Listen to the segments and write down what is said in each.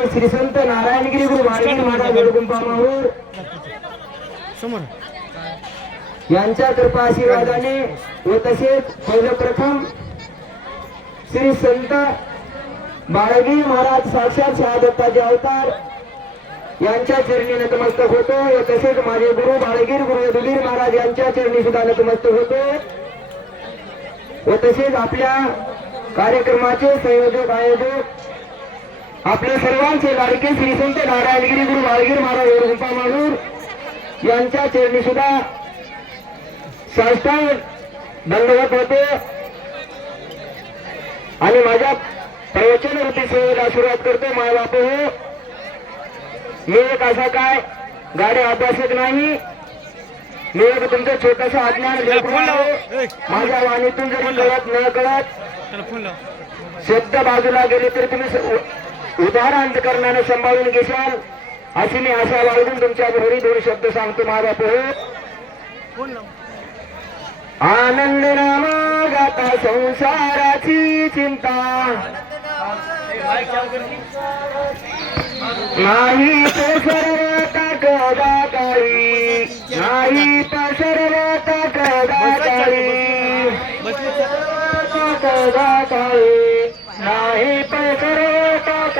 आणि श्री संत नारायणगिरी गुरु बाळगिरी महाराज वेळगुंपामाहूर समोर. यांच्या कृपा आशीर्वादाने व तसेच पहिलं प्रथम श्री संत बाळगी महाराज साक्षात शहादत्ताचे अवतार यांच्या चरणी नतमस्तक होतो. व तसेच माझे गुरु बाळगीर गुरु यदुवीर महाराज यांच्या चरणी सुद्धा नतमस्तक होतो. व तसेच आपल्या कार्यक्रमाचे संयोजक आयोजक आपले सर्वांचे लाडके श्री संत नारायणगिरी गुरु बाळगीर महाराज गुंपा मानूर यांच्या चरणी सुद्धा साष्टांग दंडवत होते. आणि माझ्या प्रवचन रूपी सेवेला सुरुवात करतो माय बाप हो. मी एक असा काय? गाडी अभ्यासक नाही. मी एक तुमचं छोटस अज्ञान. माझ्या वाणीतून जरी कळत न कळत शब्द बाजूला गेले तर तुम्ही स- उ- उदाहरण करण्याने सांभाळून घेशाल अशी मी आशा बाळगून तुमच्या घरी दोन शब्द सांगतो माझा हो लाव आनंद नामा गाता संसाराची चिंता. नाही तो सर्वता कदा काळी नाही तो सर्वता कदा काळी कदा काळी नाही पण काळी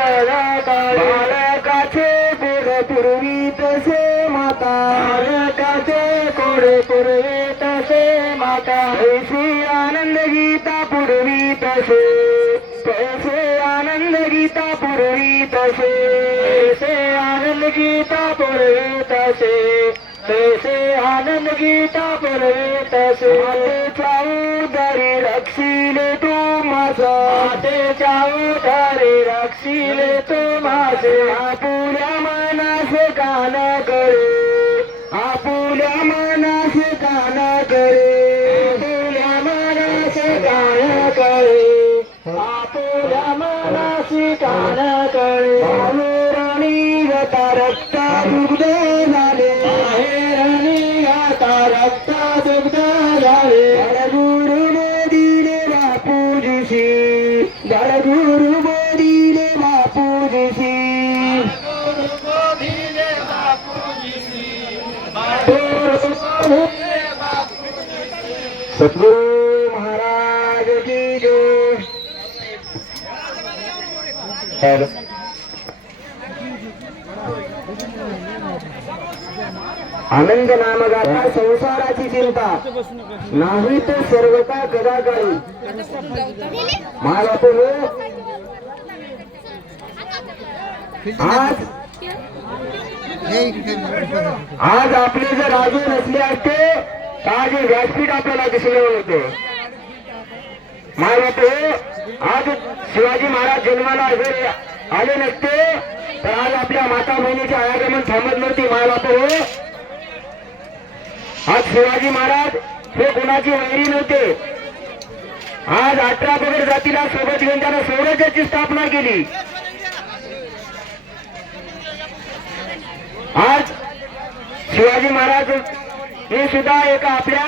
बालकाचे गोड पूर्वी तसे माता. बालकाचे गोड पूर्वी तसे माता. ऐशी आनंद गीता पूर्वी तसे. तसे आनंद गीता पूर्वी तसे. तसे आनंद गीता पूर्वी तसे. तसे आनंद गीता पूर्वी तसे. मातेच्या उदरी रक्षिले तू माझा. मातेच्या उदरी रक्षिले तू माझे आपुल्या मनास कान करे आपुल्या मनास कान करे आपुल्या मनास कान करे आपुल्या मनासी कान कळे बाहेरणी गता रक्त दुग्ध झाले. बाहेरणी गता रक्त दुग्ध झाले. गुरु मोदीने बापूजीशी सद्गुरु महाराज की जय हॅलो आनंद नाम गाता संसाराची चिंता नाही तर सर्वता कदा काळी महाराज आज आज आपले जे राजू नसले असते आज हे व्यासपीठ आपल्याला दिसले होते. महाराज आज शिवाजी महाराज जन्माला जर आले नसते तर आज आपल्या माता बहिणीचे आयागमन थांबत नव्हती महाबाप हो आज शिवाजी महाराज हे कुणाची वैरी नव्हते. आज अठरा पगड जातीला सोबत घेऊन त्यानं स्वराज्याची स्थापना केली. आज शिवाजी महाराज हे सुद्धा एका आपल्या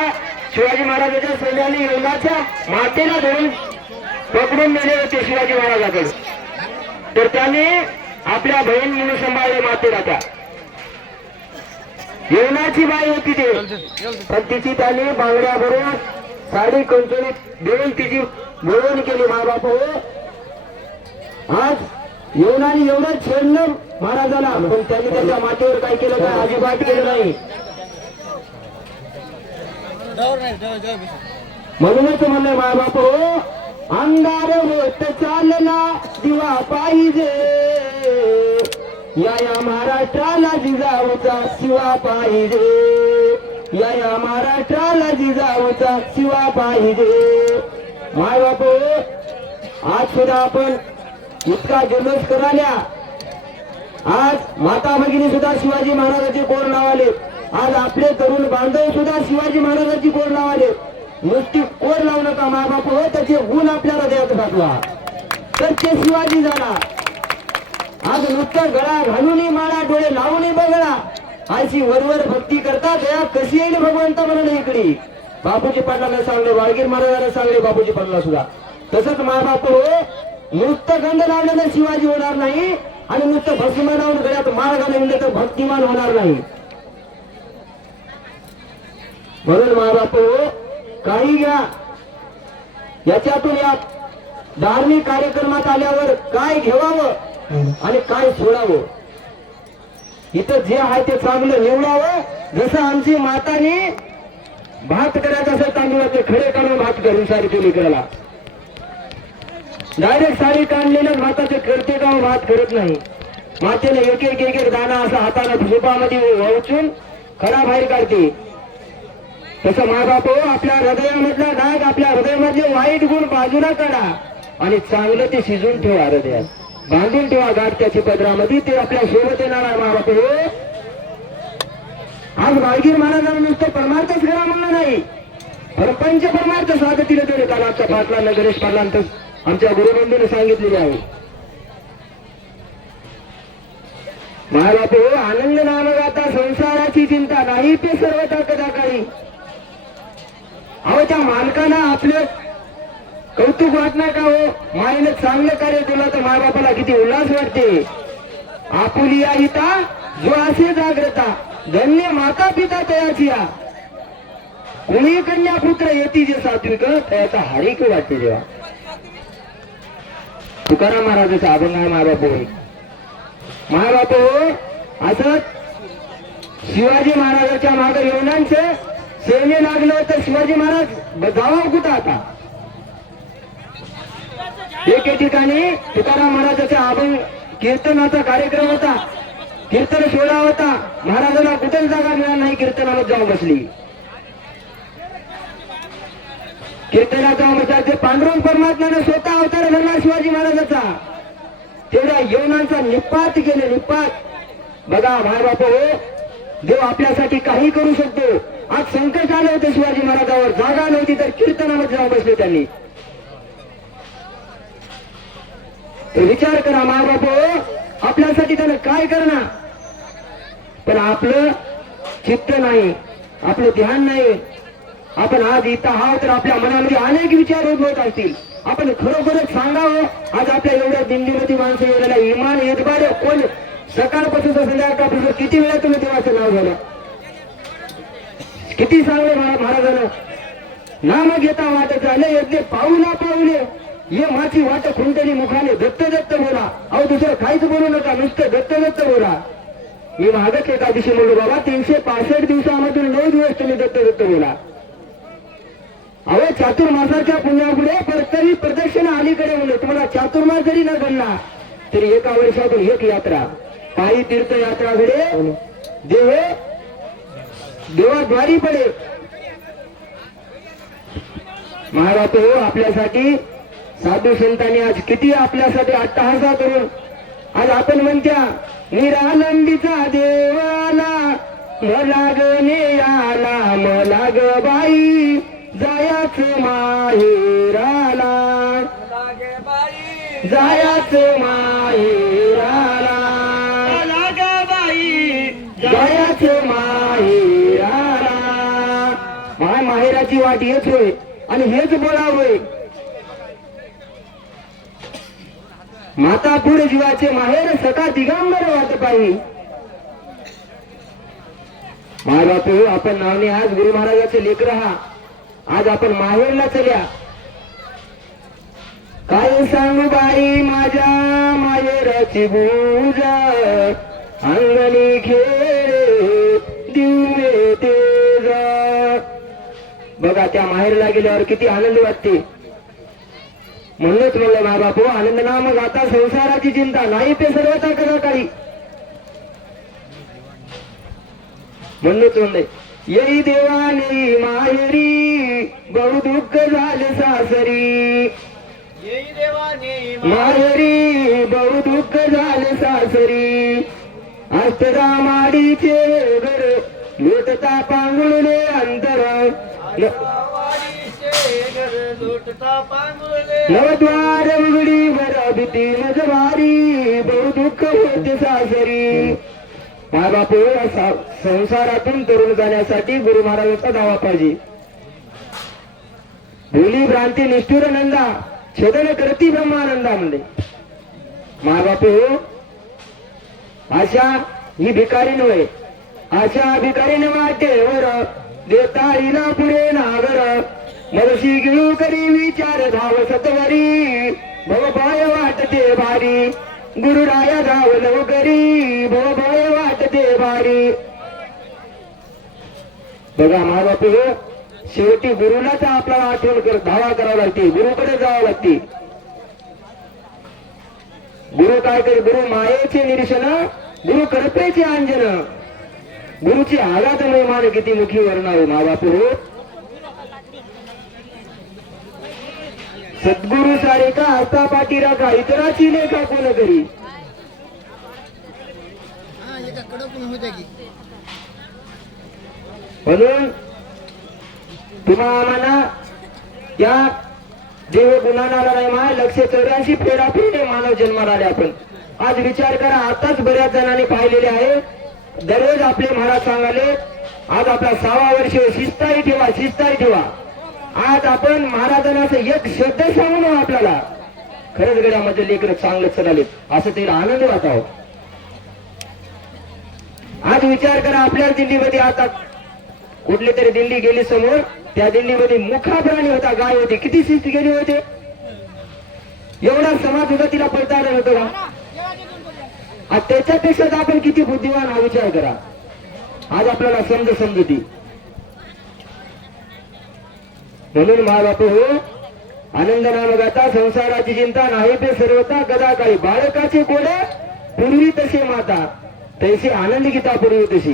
शिवाजी महाराजाच्या सैन्याने यवनाच्या मातेला धरून पकडून नेले होते शिवाजी महाराजाकडे. तर त्याने आपल्या बहीण म्हणून सांभाळले मातेला त्या. यवनाची बाई होती ते. पण तिची त्याने बांगड्या भरून साडी कंचुरीत देऊन तिची मिळवण केली महाबाप हो आज आणि एवढं छेडलं महाराजाला. पण त्यांनी त्याच्या मातेवर काय केलं काय अजिबात केलं नाही. म्हणूनच म्हणलं महाबाप हो अंधार होत चालला दिवा पाहिजे. या या महाराष्ट्राला जिजाऊचा शिवा पाहिजे. या या महाराष्ट्राला जिजाऊचा शिवा पाहिजे. माय बापू आज सुद्धा आपण इतका जल्लोष कराल्या आज माता भगिनी सुद्धा शिवाजी महाराजाचे कोर लावाले आज आपले तरुण बांधव सुद्धा शिवाजी महाराजाची कोर लावाले नुसती कोर लावू नका माबाप हो त्याचे गुण आपल्याला द्यायचं दाखवा तर ते शिवाजी झाला. आज नुसतं गळा घालूनही माळा डोळे लावूनही बघा अशी वरवर भक्ती करतात या कशी येईल भगवंता म्हणून इकडे? बापूजी पाटलांना सांगले वाळगीर महाराजांना सांगले बापूजी पाटला सुद्धा. तसंच महाबाप नृत्य गंध लावल्यानं शिवाजी होणार नाही आणि नुसतं भस्मनावून गळ्यात माळ घालून तर भक्तिमान होणार नाही. म्हणून महाबाप काही घ्या. याच्यातून या धार्मिक कार्यक्रमात आल्यावर काय घेवावं आणि काय सोडावं? इथं जे आहे ते चांगलं निवडावं. जसं आमची माताने भात करायचं असेल तांदूळाचे खडे काढून भात करून सारी केली डायरेक्ट साडी काढलेलं भाताचे करते का भात करत नाही. मातेला एक एक एक दाना असा हाताला झोपामध्ये वाचून खरा बाहेर काढते. तसं मायबाप हो, आपल्या हृदयामधला डाग आपल्या हृदयामधले वाईट गुण बाजूला काढा आणि चांगलं ते शिजून ठेवा हृदयात. बांधून ठेवा गाठ त्याची पदरामध्ये ते आपल्यासोबत येणार आहे बाबा ते आज वाळगीर महाराजांना नुसतं परमार्थच घरा म्हणणं नाही. परपंच परमार्थ स्वागतीला तरी काल आजच्या पाटला गणेश पाटलांत आमच्या गुरुबंधूने सांगितलेले आहे. महाराज आनंद आनंद नामगाता संसाराची चिंता नाही ते सर्व कदा काही अहो त्या मालकाला आपल्या कौतुक वाटणार का हो? माईनं चांगलं कार्य केलं तर मायबापाला किती उल्हास वाटते. आपुलिया हिता जो असे जाग्रता धन्य माता पिता तयाची या कुणी कन्या पुत्र येती जे सात्विक त्याचा हरिक वाटते जेव्हा तुकाराम महाराजाचा अभंग आहे मायबाप. होय महाबाप हो असं शिवाजी महाराजाच्या मागे येऊनांचं सैन्य लागलं तर शिवाजी महाराज जावा कुठं आता? एके ठिकाणी तुकाराम महाराजाचा अभंग कीर्तनाचा कार्यक्रम होता. कीर्तन सोहळा होता. महाराजांना कुठेच जागा मिळाली नाही कीर्तनाला जाऊन बसली. कीर्तनात जाऊन बसला ते पांडुरंग परमात्म्याने स्वतः अवतार धरला शिवाजी महाराजाचा. तेवढ्या यवनांचा निपात केले निपात. बघा भाई बाप हो देव आपल्यासाठी काही करू शकतो. आज संकट आलं होतं शिवाजी महाराजावर जागा नव्हती तर कीर्तनामध्ये जाऊन बसले त्यांनी. तर विचार करा मा बाप आपल्यासाठी त्यानं काय करणार? पण आपलं चित्त नाही आपलं ध्यान नाही. आपण आज इथं आहोत तर आपल्या मनामध्ये अनेक विचार उद्भवत असतील. आपण खरोखरच सांगावं आज आपल्या एवढ्या दिंडीमध्ये माणसं एवढ्याला इमान येत बार कोण सकाळपासून संध्याकाळपासून किती वेळा तुम्ही देवाचं नाव झालं किती सांगले महाराज महाराजानं नाम घेता वाटत झाले यज्ञ पाऊला पाऊले. ये माझी वाट खुंटली मुखाने दत्त दत्त बोला. अहो दुसरं काहीच बोलू नका नुसतं दत्त दत्त बोला. मी मागच एका दिवशी म्हणलो बाबा तीनशे पासष्ट दिवसामधून नऊ दिवस तुम्ही दत्त दत्त बोला. अहो चातुर्मासाच्या पुण्यापुढे तरी प्रदक्षिणा अलीकडे म्हणलं तुम्हाला चातुर्मास जरी न गणला तरी एका वर्षातून एक यात्रा. काही तीर्थयात्रा घडे देव देवाद्वारी पडे. महाराज हो आपल्यासाठी साधू संतांनी आज किती आपल्यासाठी अट्टहासा करून आज आपण म्हणत्या निरानंदीचा देवाला मला गणे आला मला ग बाई जायाच माहेराला. जायाच माहेराला. जायाच माहेराला. माय माहेराची वाट हेच होय आणि हेच बोलावय माता पुढे जीवाचे माहेर सका दिगंबर वाट माय महाराज आपण नावने आज गुरु महाराजाचे लेकर हा. आज आपण माहेरला चल्या. काय सांगू बाई माझ्या माहेराची भूजा अंगणी खेळ दिवे तेजा बघा त्या माहेरला गेल्यावर किती आनंद वाटते. म्हणूनच म्हणलं मा बापू आनंद नाम गाता संसाराची चिंता नाही ते सर्वता करा काही म्हणूनच म्हणलंय येई देवानी माहेरी बहु दुःख झाले सासरी. माहेरी बहु दुःख झाले सासरी. अष्टदा माडीचे घर लोटता पांगुळले अंतर. नवद्वार उघडी वर भीती मजवारी बहु दुःख होते सासरी. माय बापू संसारातून तरुण जाण्यासाठी गुरु महाराजांचा दावा पाहिजे. भूली भ्रांती निष्ठुर नंदा छेदन करती ब्रह्मानंदा म्हणले माय बापू अशा हो, ही आशा भिकारी अशा भिकारीने वाटेवर देताळीला पुढे नागर. मनुषी गिळू करी विचार धाव सतवरी. भव भय वाटते भारी. गुरुराया धाव लवकरी भव भय वाटते भारी. बघा महाबापू शेवटी गुरुलाच आपल्याला आठवण कर धावा करावं लागते. गुरुकडे जावं लागते. गुरु काय करे गुरु मायेचे निरीक्षण गुरु करपेचे अंजन. गुरुची आघात महिमान किती मुखी वर्णावे महाबापू. सद्गुरु सारे का? हस्ता पाठी राखा इतराची लेखा कोण करी हा की. म्हणून तुम्हा आम्हाला या देव गुणानाला नाही मा लक्ष चौऱ्याऐंशी फेरा फेरे मानव जन्माला आले आपण. आज विचार करा आताच बऱ्याच जणांनी पाहिलेले आहे. दररोज आपले महाराज सांगाले आज आपला सहावा वर्ष शिस्ताही ठेवा शिस्ताही ठेवा. आज आपण महाराजांना असं एक शब्द सांगू नये आपल्याला. खरंच गड्यामध्ये लेकर चांगलं चढाले असं त्याला आनंद वाटावं आज विचार करा आपल्या दिल्लीमध्ये आता. कुठली तरी दिंडी गेली समोर त्या दिंडीमध्ये मुखा प्राणी होता गाय होती. किती शिस्त गेली होते? एवढा समाज होता तिला पळता आलं का? त्याच्यापेक्षा तर आपण किती बुद्धिमान हा विचार करा. आज आपल्याला समज समजती म्हणून महाबापू हो आनंद नामगाता संसाराची चिंता नाही ते सर्वता गदा काही बाळकाचे कोडे पूर्वी तसे माता. तैसे आनंद गीता पूर्वी तशी.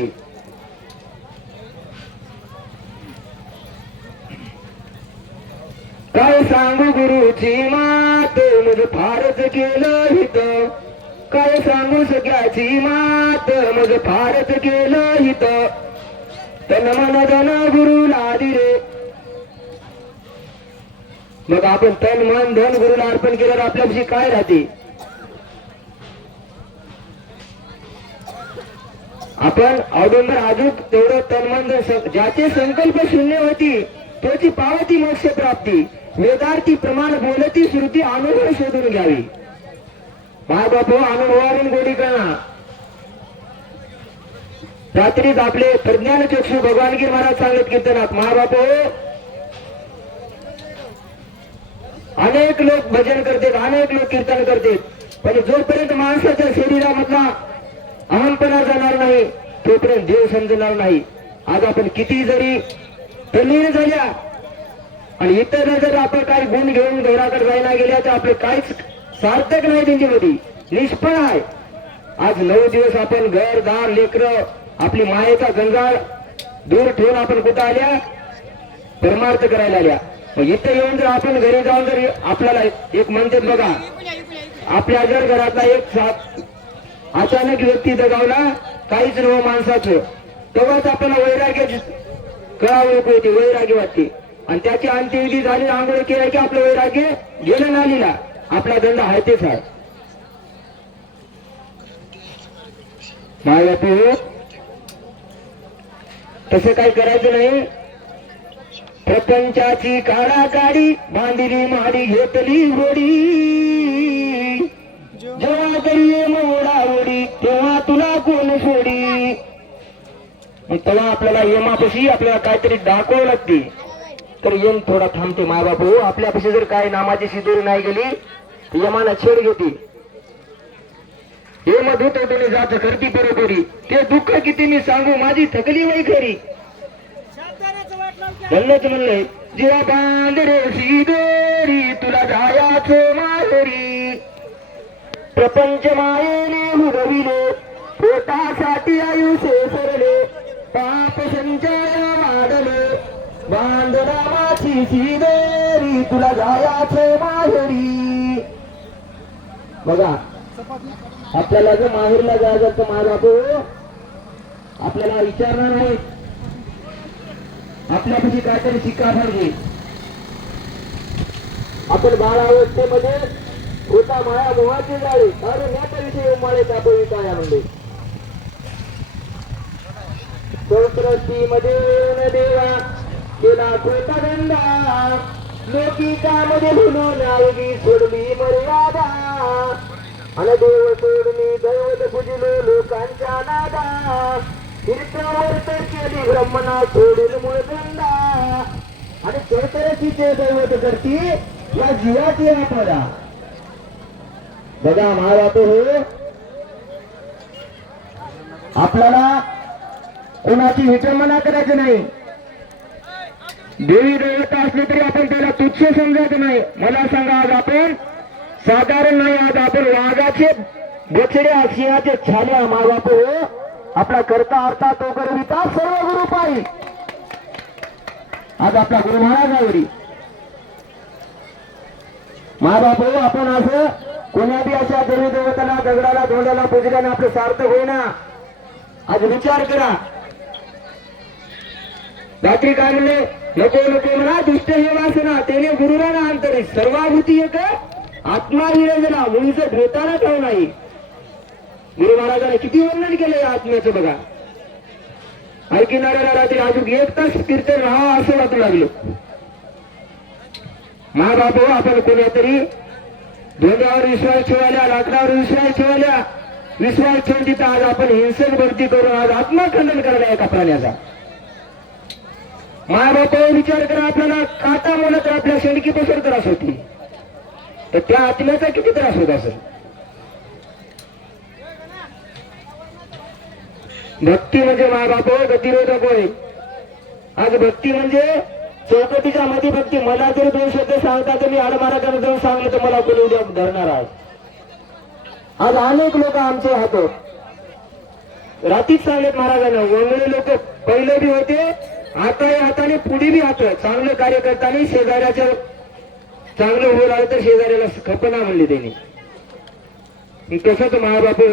काय सांगू गुरुची मात मग म्हणजे फारच केलं हित. काय सांगू सगळ्याची मात मग म्हणजे फारच केलं हित. तन मन धन लादी रे मग आपण तन मन धन गुरुला अर्पण केल्यावर आपल्यापाशी काय राहते? आपण औदुंबर अजूक तेवढं तन्मन ज्याचे संकल्प शून्य होती त्याची पावती मोक्ष प्राप्ती. वेदार्थी प्रमाण बोलती श्रुती अनुभव शोधून घ्यावी. महाबापू अनुभवाने गोडी करणा. रात्रीच आपले प्रज्ञान चक्षु भगवानगीर महाराज सांगत कीर्तनात महाबापू अनेक लोक भजन करतात अनेक लोक कीर्तन करतात. पण जोपर्यंत माणसाच्या शरीरामधला अहमपणा जाणार नाही तोपर्यंत देव समजणार नाही. आज आपण किती जरी तल्लीन झाल्या आणि इतर जर आपण काही गुण घेऊन घराकडे जायला गेल्या तर आपलं काहीच सार्थक नाही त्यांच्यामध्ये. निष्फळ आहे. आज नऊ दिवस आपण घर दार लेकर आपली मायेचा गंगाळ दूर ठेवून आपण कुठं आल्या? परमार्थ करायला आल्या. मग इथं येऊन जर आपण घरी जाऊन जर आपल्याला एक म्हणतात बघा आपल्या जर घरातला एक अचानक व्यक्ती जगावला काहीच नव हो माणसाचं. तेव्हाच आपल्याला वैराग्य कळावं नको येते वैराग्य वाटते. आणि त्याची अंत्यविधी झाली आंघोळ केला की आपलं वैराग्य गेलं नालीला. आपला दंड आहे तेच आहे. मायापी तसं काही करायचं नाही. प्रपंचाची काढाकाडी बांधली माडी घेतली होडी जेव्हा करी मोडावडी तेव्हा तुला कोण सोडी? तेव्हा आपल्याला यमापाशी आपल्याला काहीतरी दाखवावं लागते. तर येम थोडा थांबते मायबापू. आपल्यापाशी जर काय नामाची शिदोरी नाही गेली तर यमाना छेड घेते. हे मधुत होते जात करती बरोबरी. ते दुःख किती मी सांगू? माझी थकली वै खरी. म्हणलंच म्हणलंय जेव्हा बांधरे शिदोरी तुला जायाच माहेरी. प्रपंच मायेने हुरविले पोटासाठी आयुष्य सरले पाप संचय वाढले. बांधरामाची शिदेरी तुला जायाच माहेरी. बघा आपल्याला जर माहेरला जायचं तर माझा तो आपल्याला विचारणार नाही आपल्यापाशी काहीतरी शिक्का पाहिजे आपण बाळावस्थेमध्ये होता माया मोहाचे जाळे अरे मोठा विषय माळे त्या काय म्हणले. संस्कृती मध्ये देवा केला खोटा धंदा लोकिकामध्ये म्हणून नावगी सोडली मर्यादा. आणि देव सोडणी दैवत नादा. लोक मना सोडून मुळदंडा आणि चौतऱ्याची ते दैवत करती या जीवाची आपला बघा महाराज हो आपल्याला कोणाची विटंबना करायची नाही. देवी देवता असली तरी आपण त्याला तुच्छ समजायचं नाही. मला सांगा आज आपण साधारण नाही आज आपण वाघाचे बछडे सिंहाचे छाल्या माबाप हो आपला करता अर्था तो करविता सर्व गुरु पायी. आज आपला गुरु महाराजावरी माबाप हो, आपण असं कोण्या अशा देवी देवताला दगडाला धोंडाला पुजल्याने आपलं सार्थक होईना. आज विचार करा. रात्री काढले नको नको म्हणा दुष्ट हे वासना त्याने गुरुला ना अंतरी. सर्वाभूती एक आत्मा विरजना मुंज भेटायला ठेव नाही. गुरु महाराजांनी किती वर्णन केलं या आत्म्याचं बघा. ऐकणाऱ्याला रात्री अजून एक तास कीर्तन राहा असं वाटू लागलं. महाबाप हो, आपण कोणीतरी ध्वजावर विश्वास ठेवायला लाकडावर विश्वास ठेवायला विश्वास ठेवून तिथं आज आपण हिंसक भरती करून आज आत्मखंडन करायला एका प्राण्याचा. मायाबापावर हो, विचार करा आपल्याला काटा म्हणत तर आपल्या शेणकीपासून त्रास होती तर त्या आत्म्याचा किती त्रास होत असेल? भक्ती म्हणजे मायबाप हो, गतिरोधक होय आज भक्ती म्हणजे चौकटीच्या मध्ये भक्ती. मला जर दोन शब्द सांगता तर मी आडमाराकडे जाऊन सांगलं तर मला कोणी उद्या धरणार आज. आज अनेक लोक आमचे हात. रात्रीच सांगलेत महाराजांना वंगळे लोक पहिले बी होते हाताने या हाताने पुढे बी हात चांगलं कार्य करताना शेजाऱ्याच्या चांगलं होऊ लागलं तर शेजाऱ्याला खपना म्हणले त्यांनी. कसं तो महाबापू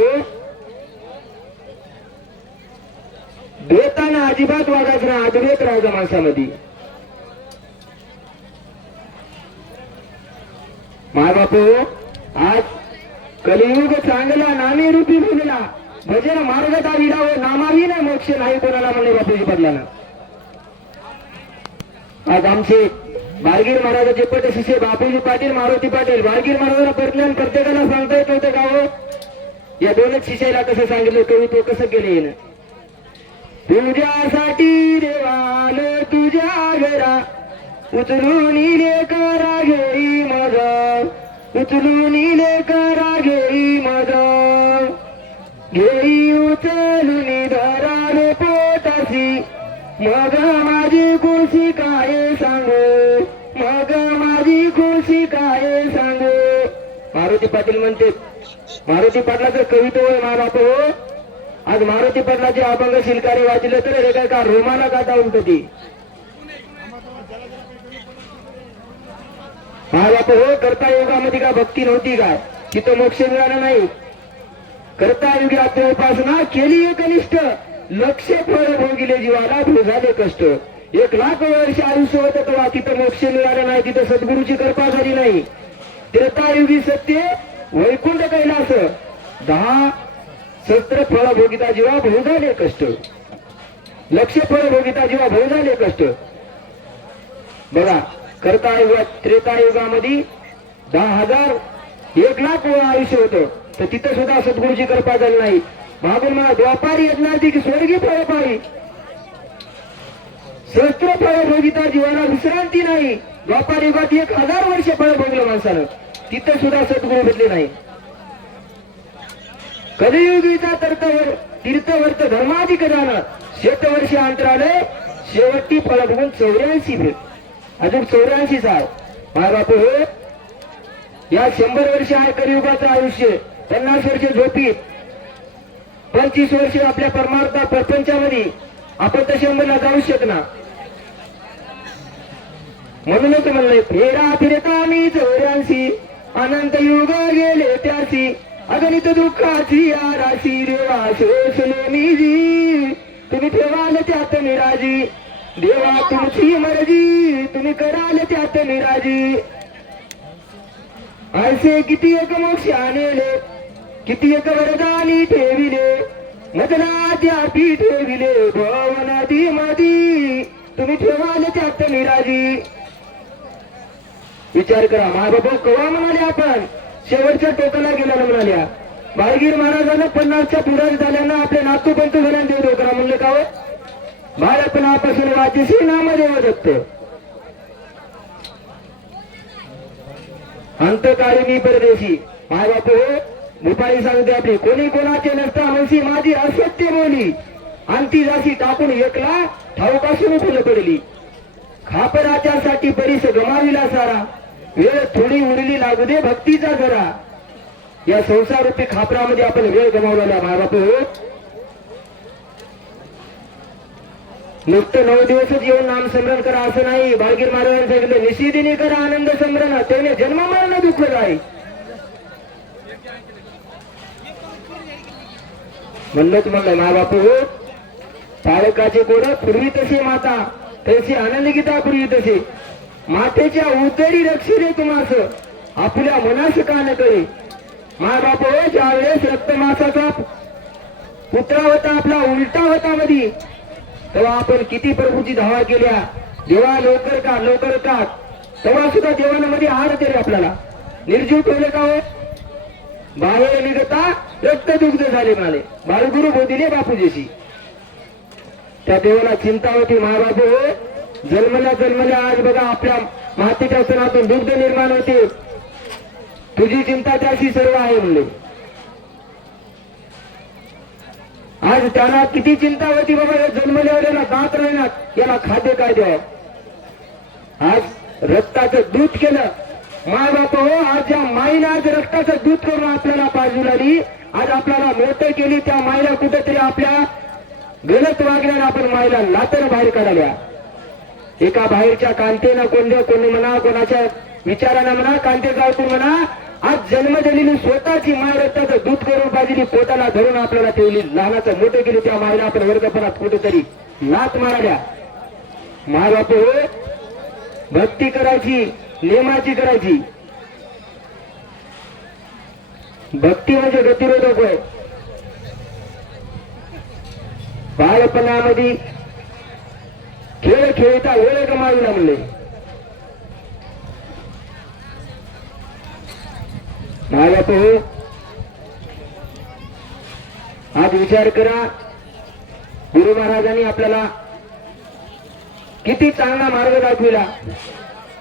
देताना अजिबात वागायचं ना अद्वैत राहायचा माणसामध्ये. महाबापू आज कलियुग चांगला नामे रूपी भजला भजन मार्गता विडाव नामावी ना मोक्ष नाही कोणाला म्हणले बापूजी बदलानं आज आमचे बारगीर महाराजाचे पट शिष्य बापूजी पाटील मारुती पाटील बारगीर महाराजाला परिज्ञान प्रत्येकाला सांगता येत नव्हतं का हो? या दोनच शिष्याला कसं सांगितलं कवित्व कसं केलं येणं तुझ्यासाठी देवाल तुझ्या घरा. उचलून इले करा घेई मज उचलून इले करा घेई मज घेई उचलून धराले पोटाशी मग माझी खुशी काय सांगू? मग माझी खुशी काय सांगू? मारुती पाटील म्हणते मारुती पाटलाचं कवित्व होय मा बाप हो आज मारुती पटनाचे अभंग शिलकारी वाचले तर हे काय का रोमाला गाता उमटती हो करता योगामध्ये का भक्ती नव्हती काय तिथं मोक्ष मिळाला नाही. करता योगी आपल्या उपासना केली एक निष्ठ लक्ष फळ भोगिले जीवाला भोगाले कष्ट. एक लाख वर्ष आयुष्य होतं तेव्हा तिथं मोक्ष मिळालं नाही तिथं सद्गुरूची कृपा झाली नाही. त्रेतायुगी सत्य वैकुंठ कैलास. दहा शस्त्र फळ भोगिता जीवा झाले कष्ट. लक्ष फळ भोगिता जीवा झाले कष्ट. बघा करता त्रेतायुगामध्ये त्रेता युगामध्ये दहा हजार एक लाख वेळा आयुष्य होतं. तर तिथं सुद्धा सद्गुरूची कृपा झाली नाही. मागून मला द्वापारी यज्ञाची की स्वर्गीय फळ पाहिजे शस्त्र फळ भोगिता जीवाला विश्रांती नाही. द्वापार युगात एक हजार वर्ष फळ भोगलं माणसानं. तिथं सुद्धा सद्गुरू भेटले नाही. कलियुगीचा तर्तवर तीर्थवर्त धर्माधिक जाणं शेतवर्षी अंतरालय शेवटी फळ बघून चौऱ्याऐंशी भेट. अजून चौऱ्याऐंशीच आहे माय बापू हो. या शंभर वर्ष आहे कलियुगाचं आयुष्य. पन्नास वर्ष झोपीत. पंचवीस वर्ष आपल्या परमार्था प्रपंचामध्ये. आपण तर शंभरला जाऊ शकना म्हणूनच म्हणलंय फेरा फिरता मी चौऱ्याऐंशी. अनंत युग गेले त्याशी अगणित दुःखाची आराशी देवा शोषले निजी तुम्ही ठेवाल त्यात निराजी. देवा तुमची मर्जी. तुम्ही कराल त्यात निराजी. असे किती एक मोक्ष आणले. किती एक वरदानी ठेविले. मधला त्यापी ठेविले. भवनदी मधी तुम्ही ठेवाल त्यात निराजी. विचार करा महाबाबा कवा म्हणाले आपण? शेवटच्या टोकाला गेल्यानं म्हणाल्या बाळगीर महाराजांना पन्नासच्या पुढे झाल्यानं आपले नातू पंतू झाल्यानं देऊ डोकरा म्हणले का हो? बाळपणापासून वाचीशी नामदेव दत्त अंतकाळी परदेशी. माय बापू भूपाळी हो, सांगते आपली कोणी कोणाचे नसता म्हणशी माझी असत्य बोली. अंती जाशी टाकून एकला ठाऊपासून फुलं पडली. खापराच्यासाठी परीस गमाविला सारा. वेळ थोडी उरली लागू दे भक्तीचा जरा. या संसार रूपी खापरामध्ये आपण वेळ गमावलेला माय नुसतं नऊ दिवसच येऊन नाम स्मरण करा असं नाही. बाळगीर महाराजांनी सांगितलं निशिदिनी करा आनंद स्मरण त्याने जन्म मरण दुःख जाई म्हणलंच म्हणलं मा बापू बाळकाचे कोड पूर्वी तसे माता. तशी आनंद गीता पूर्वी तसे. मातेच्या उतरी रक्षिरे तुम्हास आपल्या मनास कान करी मा बाप हो, ज्या वेळेस रक्तमासाचा पुत्रा होता आपला उलटा होता मधी तेव्हा आपण किती प्रभूची धावा केल्या. देवा लवकर का लवकर का? तेव्हा सुद्धा देवांमध्ये हार तरी आपल्याला. निर्जीव ठेवले का हो? बाहेर निघता रक्त दुग्ध झाले माले बाळगुरु बोधिले बापूजीशी. त्या देवाला चिंता होती महाबाबू हो, जन्मल्या जन्मल्या आज बघा आपल्या मातीच्या सणातून दुग्ध निर्माण होते तुझी चिंता त्याशी सर्व आहे म्हणले. आज त्यांना किती चिंता होती बाबा या जन्मल्यावर याला दात राहणार याला खाद्य काय द्यावं? आज रक्ताचं दूध केलं. माय बाप हो आज ज्या माईने आज रक्ताचं दूध करून आपल्याला पाजू लागली. आज आपल्याला मोठं केली त्या माईला कुठेतरी आपल्या गलत वागण्याने आपण माईला लातर बाहेर काढाव्या एका बाहेरच्या कांतेनं कोणत्या कोणी म्हणा कोणाच्या विचारानं म्हणा कांते जाऊन म्हणा आज जन्म दिलेली स्वतःची माय रक्ताचं दूध करून पाहिजे पोटाला धरून आपल्याला ठेवली. लहानाचं मोठं केली त्या मायला आपण वर्गपणात कुठेतरी लात माराल्या माय हो भक्ती करायची नेमाची करायची. भक्ती म्हणजे गतिरोधक होय. बाळपणामध्ये खेळ खेळता वेळ गमावी लागले माझ्या हो आज विचार करा गुरु महाराजांनी आपल्याला किती चांगला मार्ग दाखविला.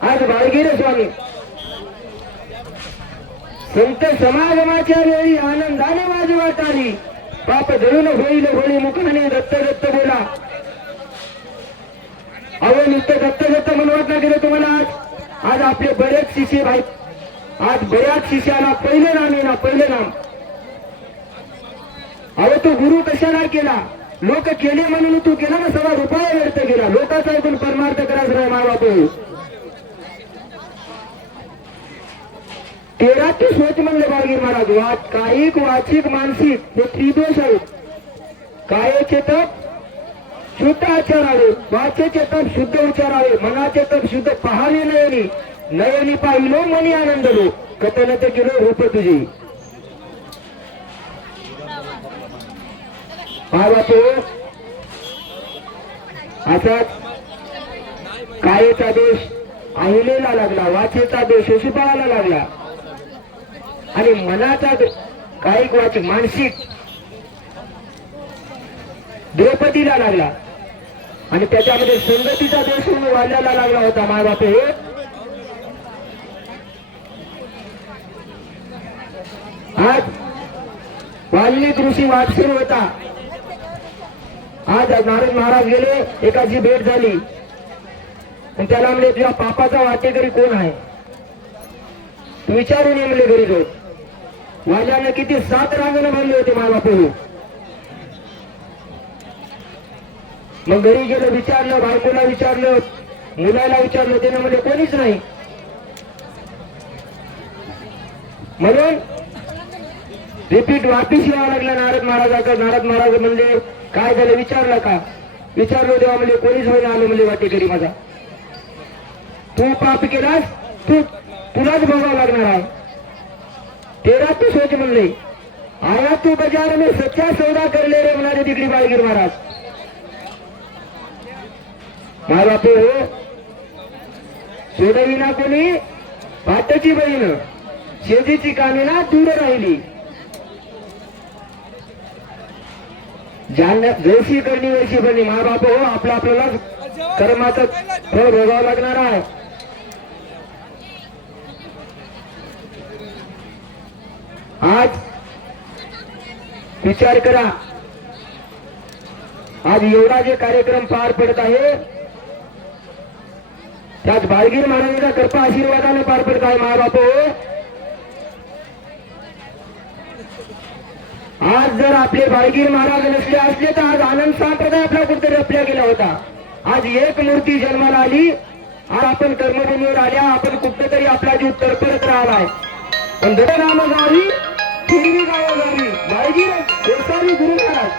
आज बाळगीर स्वामी. संत समागमाच्या वेळी आनंदाने माझी वाट आली पाप धरून होईल होळी मुखाने दत्त दत्त बोला अहो नुसतं दत्त दत्त दिलं तुम्हाला आज. आज आपले बरेच शिष्य आहेत. आज बऱ्याच शिष्याला पहिले नाम आहे ना पहिले नाम. अहो तो गुरु कशाला केला. लोक केले म्हणून तू केला ना सगळा रुपया व्यर्थ केला लोकांचा ऐकून परमार्थ करायचं नाही मा बापू तेरा ते सोच म्हणले बाळगीर महाराज. वाच कायिक वाचिक मानसिक हे त्रिदोष आहेत. काय चेतक? शुद्ध आचारावे वाचेचे तप शुद्ध विचार आहे मनाचे तप शुद्ध पहावे नयनी. नयनी पाहिलो मनी आनंद लो कथन ते केलो रूप तुझी. हा बापू. असाच कायेचा दोष आहिलेला लागला वाचेचा दोष शिपाळाला लागला. आणि मनाचा कायिक वाच मानसिक द्रौपदीला लागला. आणि त्याच्यामध्ये संगतीचा दोष वाढायला वाल्याला लागला होता माय बापे आज वाल्मिक ऋषी वाटसूर होता. आज नारद महाराज गेले एकाची भेट झाली. आणि त्याला म्हणले तुझ्या पापाचा वाटेकरी कोण आहे? विचारून येऊन घरी रोज वाल्यानं किती सात रांगण बांधले होते माय बापू मग घरी गेलं विचारलं बायकोला विचारलं मुलाला विचारलं त्याने म्हणजे कोणीच नाही. म्हणून रिपीट वापिस यावं लागलं नारद महाराजाचा. नारद महाराज म्हणले काय झालं विचारलं का? विचारलं तेव्हा म्हणजे कोणीच होईना आलं म्हणजे वाटेकरी माझा. तू पाप केलास? तू तुलाच भोगावं लागणार आहे. तेरा तू सोच म्हणले. आया तू बजार मी सच्चा सौदा करले रे म्हणाले तिकडी बाळगीर महाराज. माय हो. सोडविना कोणी? भाताची बहीण. शेतीची कामे ना दूर राहिली. जालन्यात जैशी करणी वैशी बनी मा बाप हो आपलं आपल्याला कर्माचं फळ भोगावं लागणार आहे. आज विचार करा. आज एवढा जे कार्यक्रम पार पडत आहे त्याच बाळगीर महाराजांच्या कृपा आशीर्वादाने पार पडत आहे मा आज जर आपले बाळगीर महाराज नसले असले तर आज आनंद संप्रदाय आपला कुठेतरी रपल्या गेला होता. आज एक मूर्ती जन्माला आली. आज आपण कर्मभूमीवर आल्या आपण कुठेतरी आपला जीव तडफडत राहिलाय. पण दर नाम गावी फिरवी गाव गावी. बाळगीर देसावी गुरु महाराज.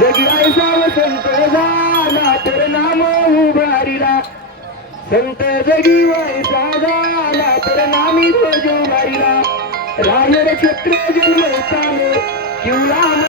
जगिरायचा व वसंत झाला तर नाम उभारीला. संत जगी वैसा झाला तर नामी ध्वज उभारीला. रायर छत्र जन्म शिवला